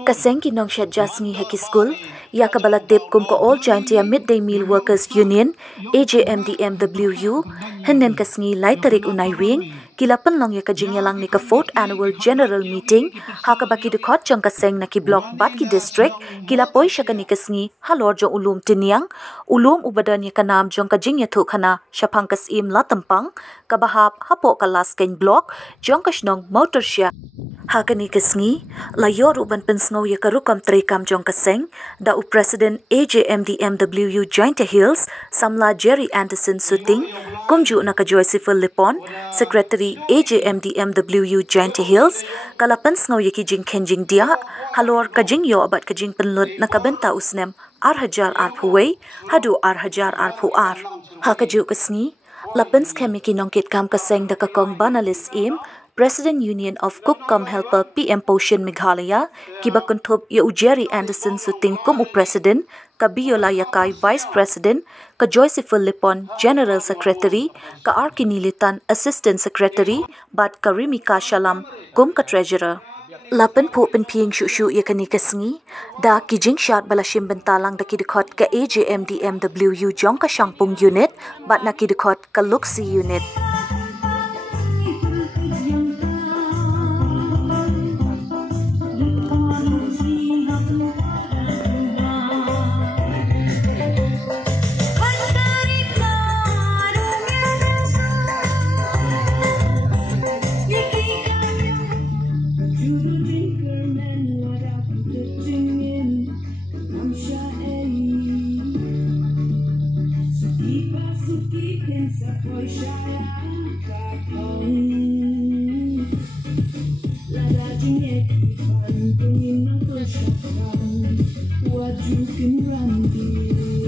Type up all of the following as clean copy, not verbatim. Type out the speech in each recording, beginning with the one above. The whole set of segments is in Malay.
Kaseng kinong siya jasngi heki school, ya kabala tip kum ko All Giantia Midday Meal Workers Union, AJMDMWU, henden kasngi lai tarik unai wing, kilapan long ya kajing yalang ni ka 4th Annual General Meeting, hakabaki dukot jang kaseng na ki block Batki District, kilapoy siya kani kasngi halor jong ulum tiniang, ulum ubadan ya kanam jong kajing ya thukana, siya pangkas im latampang, kabahap hapo kalas kain block, jong kasnong motor siya. Hakani kasngi, layor uban pensngaw ya karukam trikam jong kaseng, da u President AJMDMWU Joint Hills, Samla Jerry Anderson Suting, kumju na ka Joyceful Lipon, Secretary AJMDMWU Joint Hills, kala pensngaw ya ki jing kenjing dia, halor kajing yo abat kajing penlud na kabenta usnem, arhajar arpuway, hadu arhajar arpuar. Hakaju kasngi, lapens kemi kinongkit kam kaseng da kakong banalis im, President Union of Cook-Com Helper PM Potion Meghalaya, kibakuntub ya Jerry Anderson Suting kum u President, ka Biola Yakay Vice President, ka Joyceful Lipon General Secretary, ka Arki Nilitan Assistant Secretary, bat ka Rimika Shalam kum ka Treasurer. Lapan po penpiyeng syusyu ya kani kasngi, da kijing syat balashim bentalang da kidikot ka AJMDMWU jong ka Shangpung Unit, bat na kidikot ka Luxi Unit.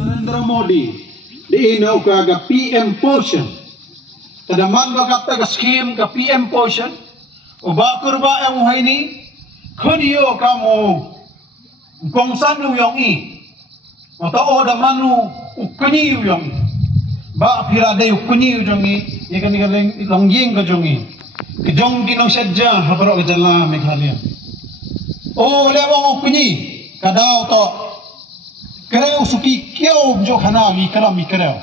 Narendra Modi diinaw ka PM Potion tadaman ka kapta ka scheme ka PM Potion ubakur ba ang uhay ni kuniyo ka mo kung saan yung i matao daman no ukuniyo yung ba pirade ukuniyo yung i ikan longjing ka yung i kejong kinong sadya habaro ka jala Meghalaya o lewang ukuni kadao to kereu suki kyo jo khana mi kereu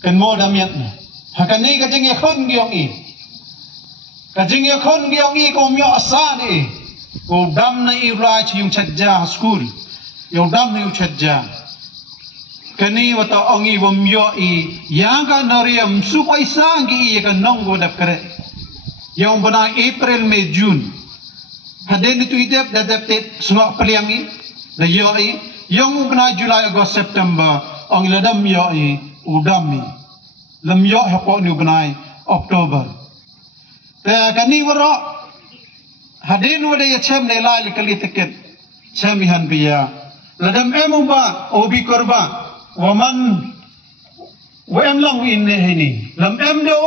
kan mo damiat na hakan ni kajing yakon gyong i kajing yakon gyong i ko myo asani ko dam na i raj yung chadja school yung dam na yung chadja kani wata ongi bomyo i yang ka noriam supai sangi i kan nong go dap kare yung bana April May June haden itu idep dadaptet semua peliangi la yo i yung bana July August September ang iladam yo i udami lam yo hapo ni bana October ta kani waro hadin wada ya chem ne la likali tiket chemihan biya ladam emu ba obi korba waman wem lang win ne hini lam em do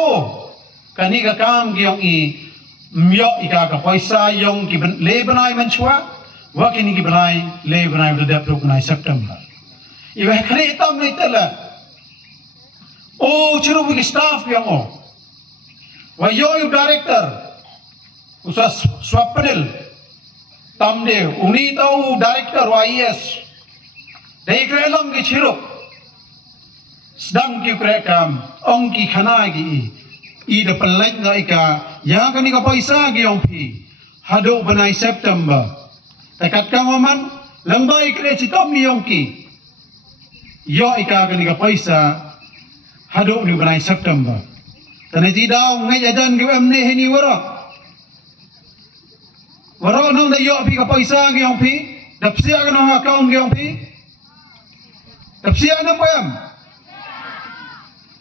kani ka kam gyong i myo ika ka paisa yung ki le banai manchwa wakini ki banai le banai do dap banai September iwa khare tam ni tala o churu wi staff yang o wa yo director usas swapnil tamde uni tau director YS dei krelong ki chiru sedang ki krekam ong ki khana gi i de pelait na ika ya kani ka paisa gi ong pi hado banai September takat kawaman lambai kre chitom ni ong ki yo ika kani ka paisa hado ni banai September tane ti daw ngai adan gi amne hini wara nong da yo pi ka paisa gi ong pi dapsia ka nong account gi ong pi dapsia na payam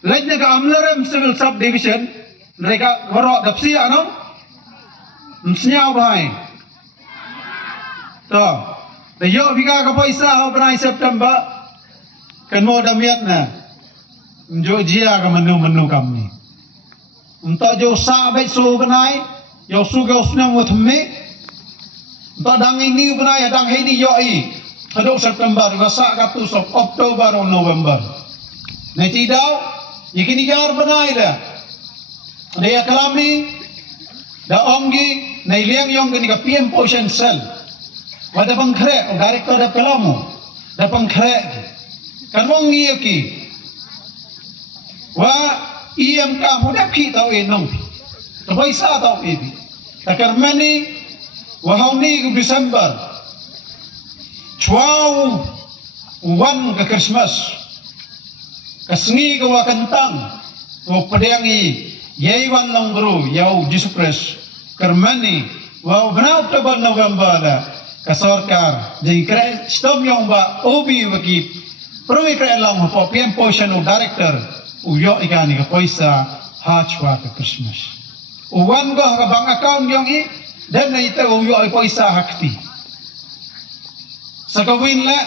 lajna ka amlarem civil subdivision mereka wara dapsia no msnya bai to da yo pi ka paisa ho banai September kan mo damiat na jo jia ka menu kami unta jo sa bai so banai yo su ga usna mo thme ta dang ini banai dang ini yo i hado September wasa ka tu sok October or November na ti daw ikini gar banai la dia kalam ni da omgi na iliang yong gani ka PM Potion Cell wada pangkre o director da kalamu da pangkre kan wong ki wa iem ka mo da ki tau enong to paisa tau ebi takar mani wa hauni December chuau wan ka Christmas kasngi ka wa kantang o padangi Yaiwan lang bro, yaw Jesus Christ. Kermani, wow benar Oktober November da kasorkar. Jadi kira stom yang ba obi bagi perwi kira lang po PM Potion o director uyo ikani ka poisa hachwa ka Christmas. Uwan go ka bang account yang i dan na ito uyo ay poisa hakti. Sa kawin la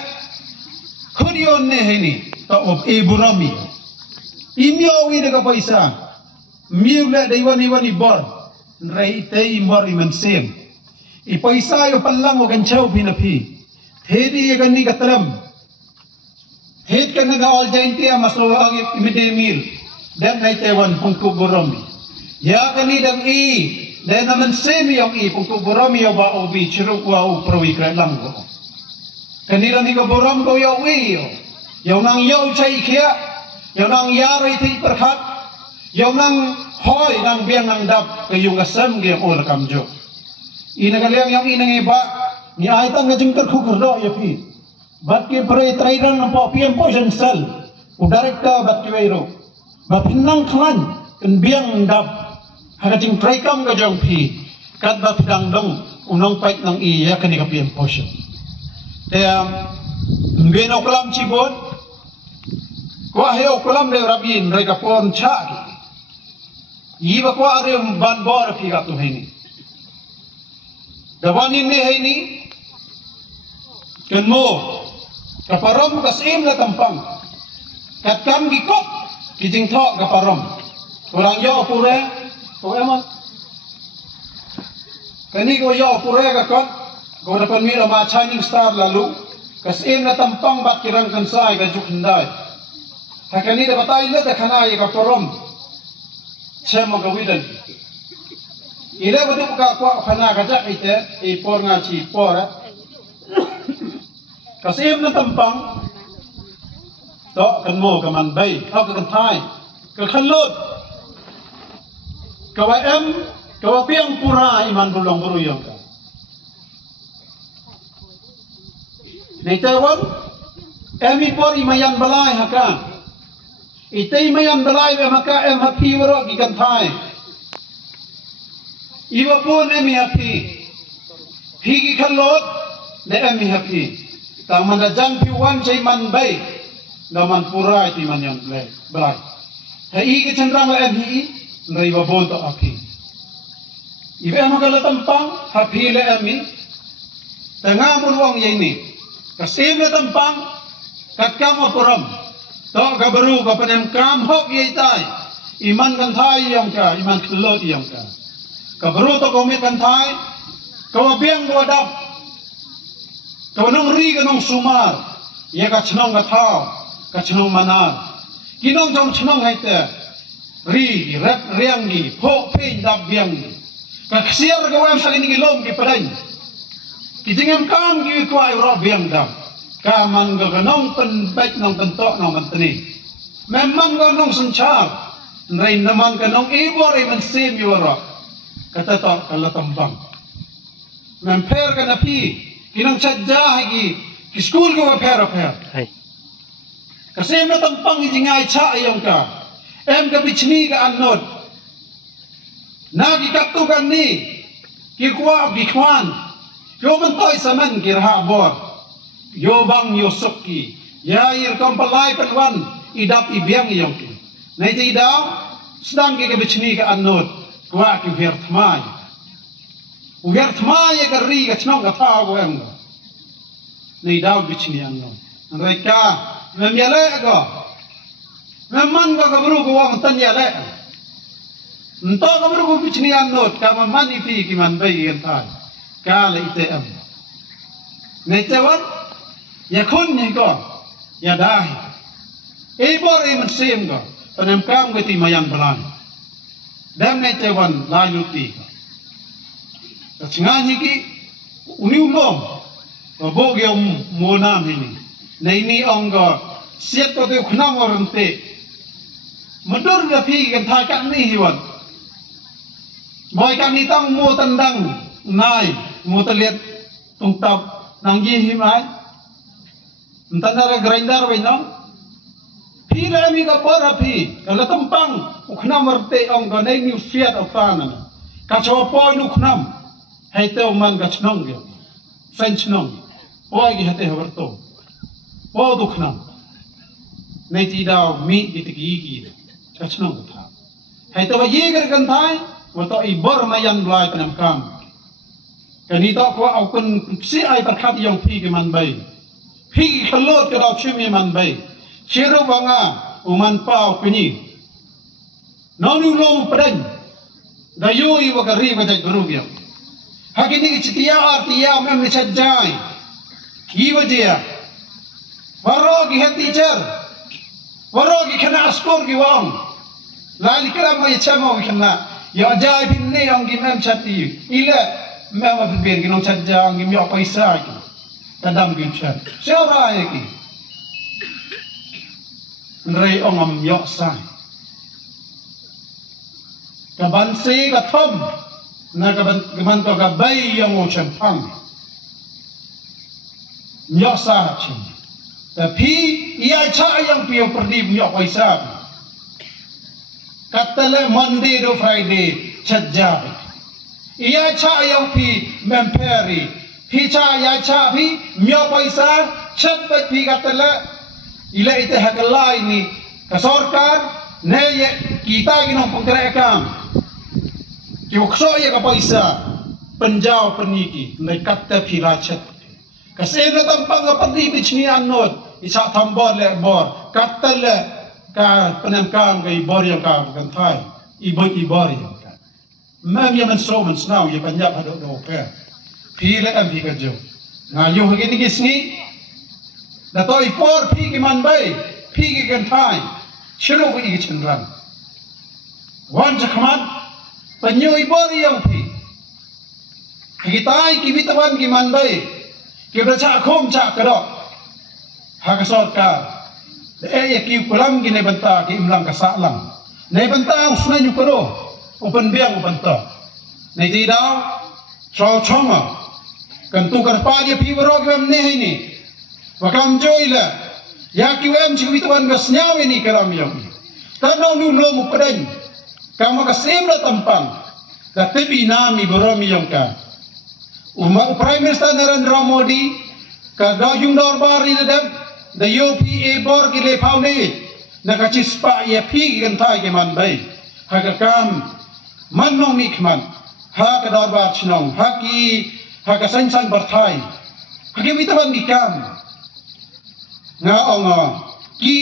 kunyon ne hini to of Iburami. Imyo wi ka poisa. Miula da iwan bor rai te imor iman sem I paisa yo palang o ganchaw pinapi thedi ye ganni katram thed kan naga all jainti amaslo ang imidemil dan nai tewan pungku boromi ya kani dang I dan naman sem yung I pungku boromi yo ba obi chiruk wa prowi kra lang go kani rani ko borom ko yo wi yo nang yo chai khia yo nang yari thi perkhat Yung nang hoy nang biang nang dap kayong asam ge or kamjo. Ina kaliang yung inang iba ni aitan nga jingkar kukurdo ya pi. Bat ke pre trairan ng PM Potion Cell. U director bat kiwero. Bat pinang klan kan biang dap haga jing traikam ga jong pi. Kat bat dang dong unang pait nang iya kani ka PM Potion. Kaya mbeno kelam cibon. Wahyo kelam le rabin reka pon cha. Iba ko are ban bor figa tu hini. Dawanin ne hini. Kan mo kaparom kasim la tampang. Kat kam gikop kijing thok kaparom. Orang yo pure ko emang. Kani ko yo pure ka kot ko dapat mira ma shining star lalu kasim la tampang bat kirang kansai ka jukndai. Hakani da batai la da khanai kaparom. Saya mau kawidan. Ila betul buka kuat khana kajak ite ipor ngaci por. Kasim na tampang. Tok kan mo kaman bay, kau kan thai. Ka khalut. Kawa kawa piang pura iman bulong buruyong ka. Nei tawon ipor imayan balai hakan. Itay mayan balay maka happy waro gikan thai. Iwa po emi happy. Higi khalot ne emi happy. Taman da jan piwan chay man bay. Naman pura iti man yan balay. Hai ke chandra ma emi ngai wa bon to happy. Iwa ema kalatampang happy le emi. Tanga mulwang yini. Kasim le tampang katkam puram. Tok kabaru kapanem kam hok yaitai iman kan thai yang ka iman kelot yang ka kabaru to komit kan thai kawabiang wadap kawanong ri kanong sumar ya ka chnong ka thao ka chnong manar kinong jong chnong haite ri rep riangi pho pein dap biang ka ksiar ka wam sa ni lom ki padai kijingem kam ki ko ai ro biang dap kaman ganong penbaik nong tentok nong menteni. Memang ganong sencar. Nrai naman ganong ibor iman sim yuara. Kata tok kalau tembang. Memper kan api. Kinang cadja hagi. Kiskul ko per. Kasi na tembang ijingay cha ayong ka. Ka bichni ka anod. Nagi katugan ni. Kikwa gikwan. Yo mentoy saman kirha bor. Yobang yosuki yair kampalai penwan idap ibiang yongki naiti idaw sedang ke bichni ka anod kwa ki vertmai ka ri ka chnong ka thago em nei daw bichni anod reka memyale go memman go kabru go wang tan yale nto kabru go bichni anod ka man ipi ki man bai entai kala ite em nei tewan ya kun ni ko ya dai ibor iman sim ko panem kam gati mayan balan dam nei tewan la yuti Ngani ki uni ulom bo ge mo nam ini nei ni ong go siat ko te khna moron te mundur na phi kan thai kan ni hiwan boy kan ni tang mo tandang nai mo taliat tung tap nang gi himai entana grinder we no phi la mi ka por phi kala tampang khna marte ong go nei ni siat afana ka cho poi nu khnam hai te man ka chnong ge French nong poi gi hate hawarto po du khnam nei ti dao mi gi gi ka chnong tha hai to ye gar kan thai wa to I bor ma yan blai penam kam kani to ko au kun si ai par khat yong phi ge man bai phi khalot ka dau chimi man bai chiru banga uman pau kuni nonu lo pedang da yoi wa ka ri wa jai guru ge hakini chitiya artiya mem ne chajai ki wajia waro gi he teacher waro gi khana skor gi wang lali kala mo chamo gi khana ya jai bin ne ong gi mem chati ila mem wa ber gi no chajang gi myo paisa gi tadam gi chat sera ki rei ong am yo sai ka ban se ka thom na gaman to ga bay yang o champang nyo sa chi ta phi ya cha yang pio perdi nyo paisa katale Monday to Friday chajja ya cha yang phi memperi phi cha ya cha phi nyo paisa chat pa phi katale ila ite hakalai ni ka sarkar ne kita ginong pangkreakam Yukso ya ka paisa penjau peniki nekat te pirachet kasena tampang apati bichni anot isa thambor le bor katale ka penamkam ga ibor yang ka kan thai ibor yang ka mam ya man so man snaw ya panjab hado do ka pile am bi ka jo na yo ha gini gisni da to ipor pi ki man bai pi ki kan thai chilo ko igi chandran wan jakman Penyoy bori yang pi, kita kibitawan kiman bay, kita cak kom cak kedok, hakasot ka, ya ki pulang gini benta ki imlang kasalang, nei benta usna nyukaro, upan biang upan to, nei tidak, so chonga, kan tukar pagi pi berok wem ne ini, wakam joy la, ya ki wem kibitawan gasnyaw ini kalam yang, tanau nu lomu pedang. Kamu kasim la tampang, tapi binami beromi yang ka. Prime Minister Narendra Modi, kada yung dorbar ini dah, the UPA bor kile paune, nakacispa ia pi gentai keman bay, hagakam manong mikman, hak dorbar chnong, hakasan berthai, hakibitawan dikam, ngaong ki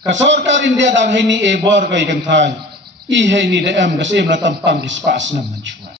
kasorkar India dah ini bor kai gentai. Ihai ni da am gasim na tampang di spas na manchua.